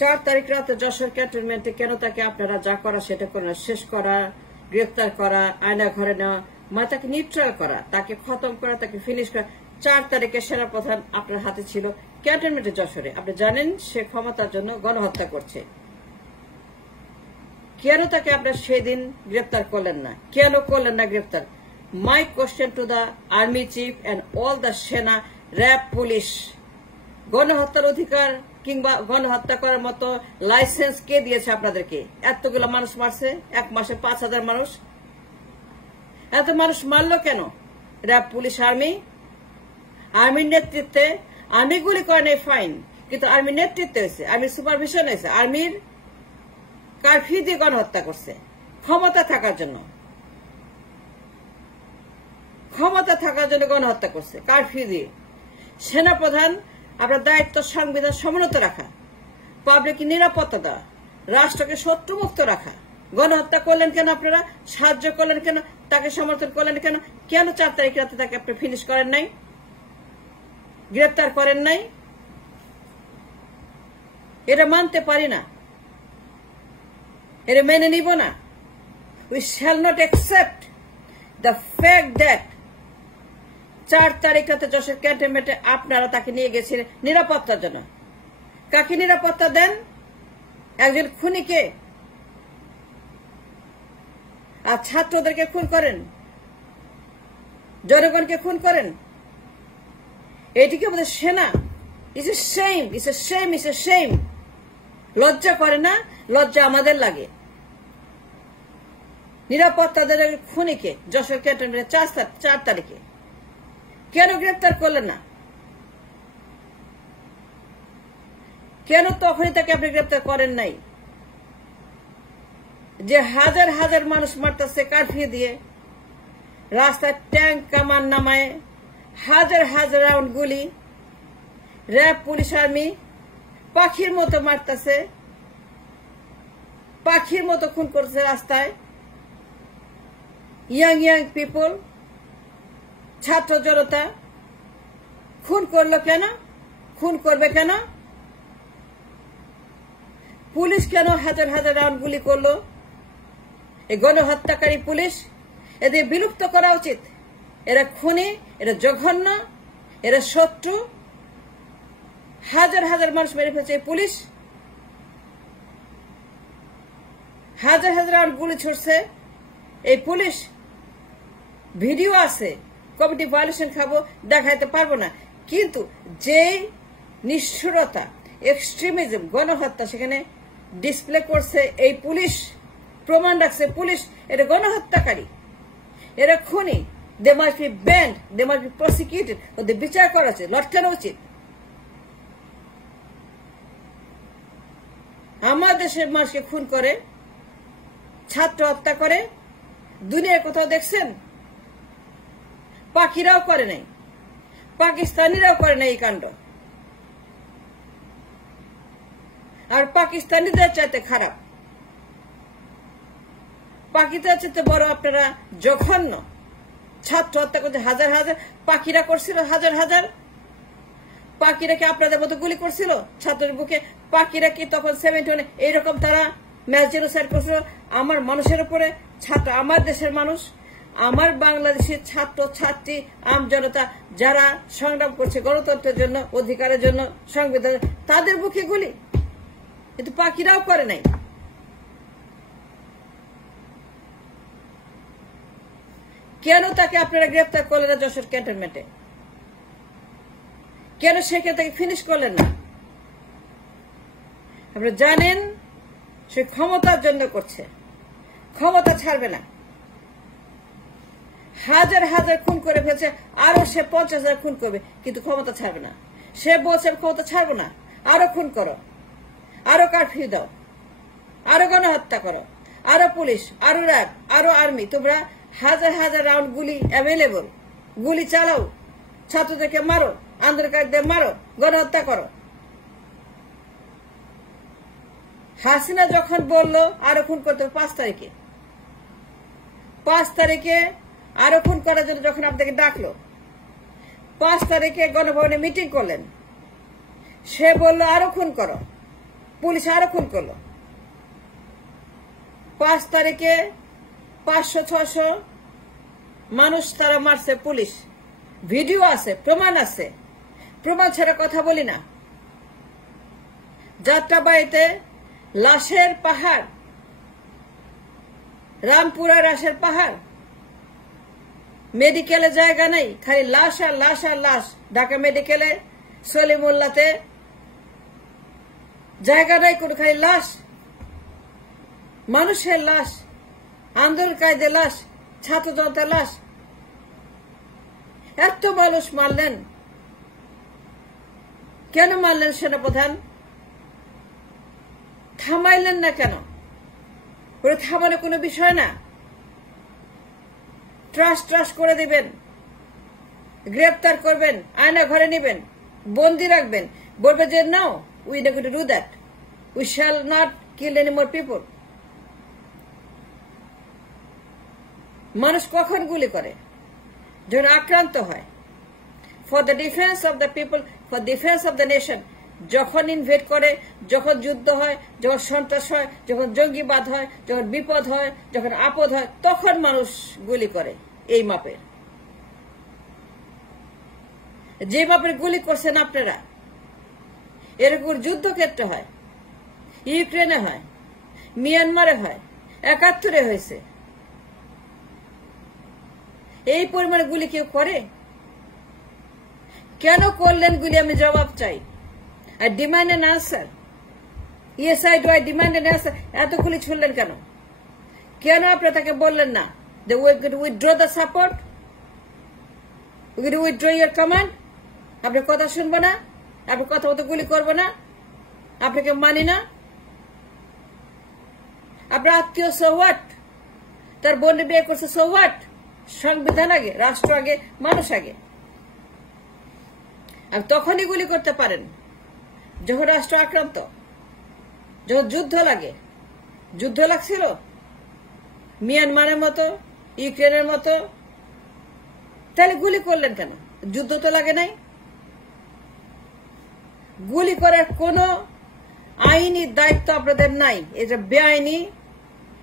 4 তারিখ রাতে যশোর ক্যান্টনমেন্টে কেন তাকে আপনারা যা করা সেটা করেন, শেষ করা, গ্রেফতার করা, আয়না ঘরে নেওয়া, মানে তাকে নিউট্রাল করা, তাকে খতম করা, তাকে ফিনিশ করা। 4 তারিখে সেনাপ্রধান আপনার হাতে ছিল ক্যান্টনমেন্টে যশোরে। আপনি জানেন সে ক্ষমতার জন্য গণহত্যা করছে। কেন তাকে আপনার সেদিন গ্রেফতার করলেন না? কেন করলেন না গ্রেফতার? মাই question to the army chief and all the সেনা, র্যাব, পুলিশ। গণহত্যার অধিকার কিংবা গণহত্যা করার মতো লাইসেন্স কে দিয়েছে আপনাদেরকে? এতগুলো মানুষ মারছে এক মাসে, 5,000 মানুষ। এত মানুষ মারলো কেন? RAB, police, army. আর্মির নেতৃত্বে, আর্মি গুলি করেন ফাইন, কিন্তু আর্মির নেতৃত্বে হয়েছে, আর্মির সুপারভিশন হয়েছে, আর্মির কারফিউ দিয়ে গণহত্যা করছে ক্ষমতা থাকার জন্য। ক্ষমতা থাকার জন্য গণহত্যা করছে কারফিউ দিয়ে। সেনাপ্রধান আপনার দায়িত্ব সংবিধান সমুন্নত রাখা, পাবলিক নিরাপত্তা দেওয়া, রাষ্ট্রকে শত্রুমুক্ত রাখা। গণহত্যা করলেন কেন? আপনারা সাহায্য করলেন কেন? তাকে সমর্থন করলেন কেন? কেন 4 তারিখ রাতে তাকে আপনি ফিনিশ করেন নাই, গ্রেপ্তার করেন নাই? এটা মানতে পারি না, এটা মেনে নিব না। We shall not accept the fact that 4 তারিখ রাতে যশোর ক্যান্টনমেন্টে আপনারা তাকে নিয়ে গেছিলেন নিরাপত্তার জন্য। কাকে নিরাপত্তা দেন? একজন খুনিকে। আর ছাত্রদেরকে খুন করেন, জনগণকে খুন করেন। এটিকে আমাদের সেনা। It's a shame, it's a shame, it's a shame. লজ্জা করে না? লজ্জা আমাদের লাগে। নিরাপত্তা দেন খুনিকে যশোর ক্যান্টনমেন্টে 4 তারিখে কেন গ্রেপ্তার করলেন না? কেন তখনই তাকে আপনি গ্রেপ্তার করেন নাই? যে হাজার হাজার মানুষ মারতেছে কারফিউ দিয়ে, রাস্তায় ট্যাঙ্ক কামান নামায়, হাজার হাজার রাউন্ড গুলি, র্যাব, পুলিশ, আর্মি পাখির মতো মারতেছে, পাখির মতো খুন করছে রাস্তায়। ইয়াং পিপল, ছাত্র জনতা খুন করলো কেন? খুন করবে কেন? পুলিশ কেন হাজার হাজার রাউন্ড গুলি করলো? এই গণহত্যাকারী পুলিশ, এদের বিলুপ্ত করা উচিত। এরা খুনি, এরা জঘন্য, এরা শত্রু। হাজার হাজার মানুষ মেরে ফেলছে এই পুলিশ, হাজার হাজার রাউন্ড গুলি ছড়ছে এই পুলিশ। ভিডিও আছে, কমিটি ভায়োলেশন খাবো, দেখাইতে পারবো না, কিন্তু যে নিষ্ঠুরতা, এক্সট্রিমিজম, গণহত্যা সেখানে ডিসপ্লে করছে এই পুলিশ, প্রমাণ রাখছে পুলিশ এটা গণহত্যাকারী, এরা খুনি। They must be banned, they must be prosecuted, ওদের বিচার করা উচিত, লটকানো উচিত। আমার দেশের মানুষকে খুন করে, ছাত্র হত্যা করে, দুনিয়ার কোথাও দেখছেন? পাখিরাও করে নাই, পাকিস্তানিরাও করে নাই এই কাণ্ড। আর পাকিস্তানিদের চাইতে খারাপ, পাকিস্তানের চাইতে বড় আপনারা জঘন্য। ছাত্র হত্যা করছে হাজার হাজার, পাখিরা করছিল হাজার হাজার। পাখিরা কি আপনাদের মতো গুলি করছিল ছাত্রের বুকে? পাখিরা কি তখন 71 এইরকম তারা ম্যাচ জেনোসাইড করছিল আমার মানুষের উপরে? ছাত্র, আমার দেশের মানুষ, আমার বাংলাদেশের ছাত্র ছাত্রী, আম জনতা যারা সংগ্রাম করছে গণতন্ত্রের জন্য, অধিকারের জন্য, সংবিধান, তাদের বুকে গুলি। কিন্তু পাখিরাও করে নাই। কেন তাকে আপনারা গ্রেপ্তার করলেন না যশোর ক্যান্টনমেন্টে? কেন সেখানে তাকে ফিনিশ করলেন না? আপনারা জানেন সে ক্ষমতার জন্য করছে, ক্ষমতা ছাড়বে না। হাজার হাজার খুন করে ফেলছে, আরো সে 50,000 খুন করবে, কিন্তু ক্ষমতা ছাড়বে না। সে বলছে ক্ষমতা ছাড়বো না, আরো খুন করো, আরো কারফিউ দাও, আরো গণহত্যা করো, আরো পুলিশ, আরো র্যাব, আরো আর্মি। তোমরা হাজার হাজার রাউন্ড গুলি অ্যাভেলেবল, গুলি চালাও, ছাত্রদেরকে মারো, আন্দোলনকারীদের মারো, গণহত্যা করো। হাসিনা যখন বললো আরো খুন করতে 5 তারিখে, 5 তারিখে আরো খুন করার জন্য যখন আপনাকে ডাকলো, 5 তারিখে গণভবনে মিটিং করলেন, সে বলল আরো খুন করো, পুলিশ আরো খুন করলো। 5 তারিখে 500-600 মানুষ তারা মারছে পুলিশ। ভিডিও আছে, প্রমাণ আছে, প্রমাণ ছাড়া কথা বলি না। যাত্রাবাড়িতে লাশের পাহাড়, রামপুরা লাশের পাহাড়, মেডিকেলে জায়গা নেই, খালি লাশ আর লাশ আর লাশ। ঢাকা মেডিকেলে সলিমুল্লাতে জায়গা নাই কোনো, খালি লাশ, মানুষের লাশ, আন্দোলনকারীদের লাশ, ছাত্র জনতার লাশ। এত মানুষ মারলেন, কেন মারলেন সেনাপ্রধান? থামাইলেন না কেন? ওরা থামানো কোনো বিষয় না। ট্রাস্ট করে দিবেন, গ্রেপ্তার করবেন, আয়না ঘরে নেবেন, বন্দি রাখবেন, বলবে যে no, we not going to do that, we shall not kill any more people. মানুষ কখন গুলি করে? যখন আক্রান্ত হয়। For the defence of the people, for defence of the nation. যখন ইনভেড করে, যখন যুদ্ধ হয়, যখন সন্ত্রাস হয়, যখন জঙ্গিবাদ হয়, যখন বিপদ হয়, যখন আপদ হয়, তখন মানুষ গুলি করে। এই মাপের, যে মাপের গুলি করছেন আপনারা, এরকম যুদ্ধক্ষেত্রে হয়, ইউক্রেনে হয়, মিয়ানমারে হয়, 71-এ হয়েছে। এই পরিমাণে গুলি কেউ করে? কেন করলেন গুলি? আমি জবাব চাই। I demand an answer. Yes, I do. I demand an answer. এত গুলি ছুড়লেন কেন? কেন আপনি তাকে বললেন না যে we could withdraw the support? We could withdraw your command? আপনি কথা শুনবো না? আপনি কথা মতো গুলি করবো না? আপনাকে মানি না? আপনার আত্মীয় so what? তার বোন বিয়ে করছে so what? সংবিধান আগে, রাষ্ট্র আগে, মানুষ আগে। আর তখনই গুলি করতে পারেন যখন রাষ্ট্র আক্রান্ত, যখন যুদ্ধ লাগে। যুদ্ধ লাগছিল মিয়ানমারের মতো, ইউক্রেনের মতো, তাহলে গুলি করলেন কেন? যুদ্ধ তো লাগে নাই। গুলি করার কোন আইনি দায়িত্ব আপনাদের নাই। এটা বেআইনি,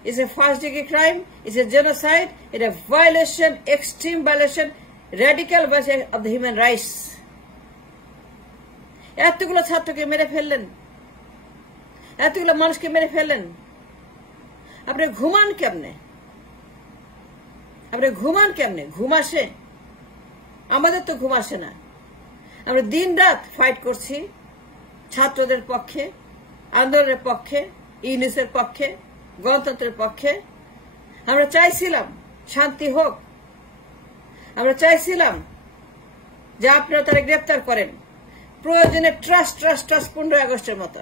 is a first degree crime, is a genocide, it is a violation, extreme violation, radical violation of the human rights. এতগুলো ছাত্রকে মেরে ফেললেন, এতগুলো মানুষকে মেরে ফেললেন। আপনি ঘুমান কেমনে? আপনি ঘুমান কেমনে? ঘুম আসে? আমাদের তো ঘুম আসে না। আমরা দিন রাত ফাইট করছি ছাত্রদের পক্ষে, আন্দোলনের পক্ষে, ইউনিসের পক্ষে, গণতন্ত্রের পক্ষে। আমরা চাইছিলাম শান্তি হোক, আমরা চাইছিলাম যে আপনারা তারা গ্রেপ্তার করেন। প্রয়োজনে ট্রাস্ট 15 আগস্টের মতো,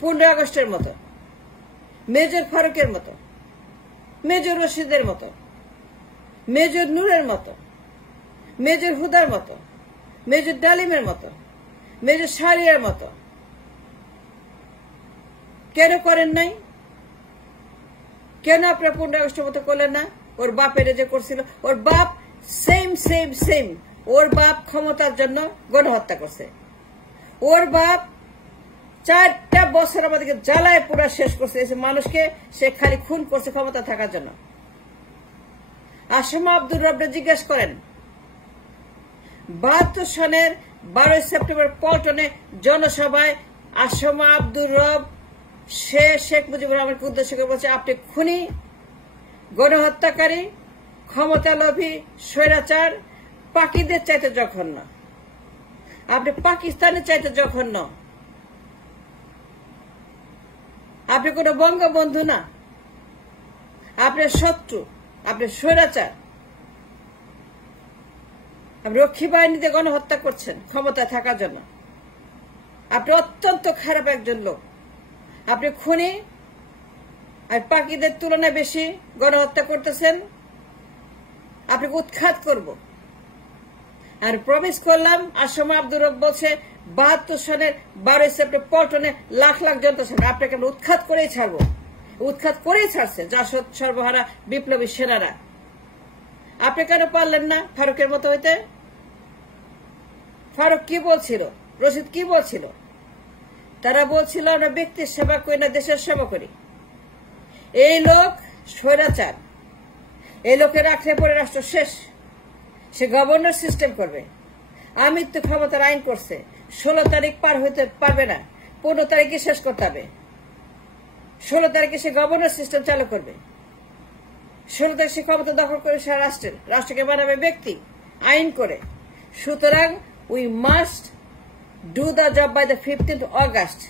15 আগস্টের মতো, মেজর ফারুকের মতো, মেজর রশিদের মতো, মেজর নূরের মতো, মেজর হুদার মতো, মেজর ডালিমের মতো, মেজর শাহরিয়ার মতো। কেন করেন নাই? কেন আপনারা 15 আগস্টের মতো করলেন না? ওর বাপের যে করছিল, ওর বাপ সেম, ওর বাপ ক্ষমতার জন্য গণহত্যা করছে। ওর বাপ 4টা বছর আমাদেরকে জ্বালায় পুরা শেষ করছে। মানুষকে সে খালি খুন করছে ক্ষমতা থাকার জন্য। আসমা আব্দুর রবরে জিজ্ঞেস করেন, 72 সনের 12 সেপ্টেম্বর পল্টনে জনসভায় আসমা আব্দুর রব সে শেখ মুজিবুর রহমানকে উদ্দেশ্য করে বলছে, আপনি খুনি, গণহত্যাকারী, ক্ষমতালোভী, স্বৈরাচার, পাকিদের চাইতে জঘন্য, আপনি পাকিস্তানের চাইতে জঘন্য, আপনি কোন বঙ্গবন্ধু না, আপনি শত্রু, আপনি স্বৈরাচার, আপনি রক্ষী বাহিনীতে গণহত্যা করছেন ক্ষমতা থাকার জন্য। আপনি অত্যন্ত খারাপ একজন লোক, আপনি খুনি, আর পাকিদের তুলনায় বেশি গণহত্যা করতেছেন। আপনাকে উৎখাত করব। আর প্রমিস করলাম, আসমা আব্দুর রব বলছে 72 সনের 12 সেপ্টেম্বর পল্টনে লাখ লাখ জনতা ছিল, আপনাকে আমরা উৎখাত করেই ছাড়বো। উৎখাত করেই ছাড়ছে জাসদ সর্বহারা বিপ্লবী সেনারা। আপনি কেন পারলেন না ফারুকের মতো হইতে? ফারুক কি বলছিল? রশিদ কি বলছিল? তারা বলছিল আমরা ব্যক্তির সেবা করি না, দেশের সেবা করি। এই লোক স্বৈরাচার, এই লোকের রাখলে পরে রাষ্ট্র শেষ। সে গভর্নর সিস্টেম করবে, আমৃত্যু ক্ষমতার আইন করছে। 16 তারিখ পার হইতে পারবে না, 15 তারিখে শেষ করতে হবে। 16 তারিখে সে গভর্নর সিস্টেম চালু করবে। 16 তারিখ সে ক্ষমতা দখল করে সারা রাষ্ট্রকে বানাবে ব্যক্তি আইন করে। সুতরাং we must do the job by the 15th August.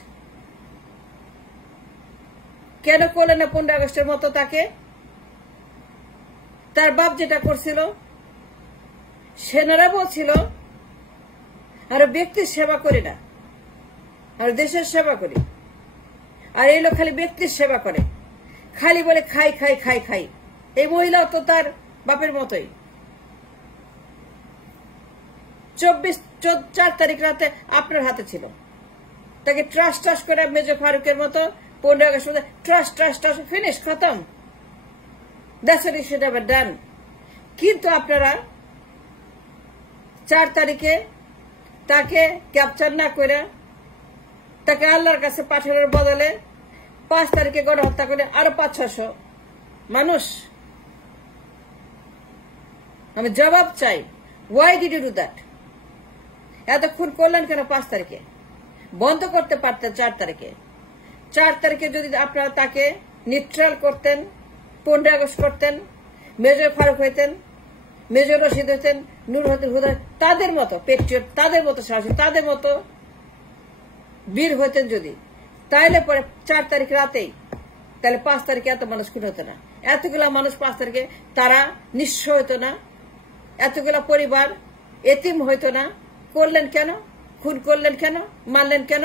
কেন করলেন না 15 আগস্টের মতো? তাকে তার বাপ যেটা করছিল, সেনারা বলছিল আর ব্যক্তির সেবা করি না, আর দেশের সেবা করি। আর এই লোক খালি ব্যক্তির সেবা করে, খালি বলে খাই খাই খাই খাই। এই মহিলাও তো তার বাপের মতোই। 4 তারিখ রাতে আপনার হাতে ছিল, তাকে ট্রাস করে মেজর ফারুকের মতো 15 আগস্ট ট্রাস ফিনিশ, খতম। That's what you should have done. কিন্তু আপনারা 4 তারিখে তাকে ক্যাপচার না করে তাকে আল্লাহর কাছে পাঠানোর বদলে 5 তারিখে গণহত্যা করে আরো 500-600 মানুষ। আমি জবাব চাই, why did you do that? এতক্ষণ করলেন কেন 5 তারিখে? বন্ধ করতে পারতেন 4 তারিখে। 4 তারিখে যদি আপনারা তাকে নিউট্রাল করতেন, 15 আগস্ট করতেন, মেজর ফারুক হইতেন, মেজর রশিদ হইতেন, নূর হতেন, হুদা, তাদের মতো পেট্রিয়ট, তাদের মতো সাহসী, তাদের মতো বীর হইতেন যদি, তাইলে পরে 4 তারিখ রাতেই, তাহলে 5 তারিখে এত মানুষ খুন হতো না। এতগুলা মানুষ 5 তারিখে তারা নিঃস্ব হইতো না, এতগুলা পরিবার এতিম হইতো না। করলেন কেন? খুন করলেন কেন? মারলেন কেন?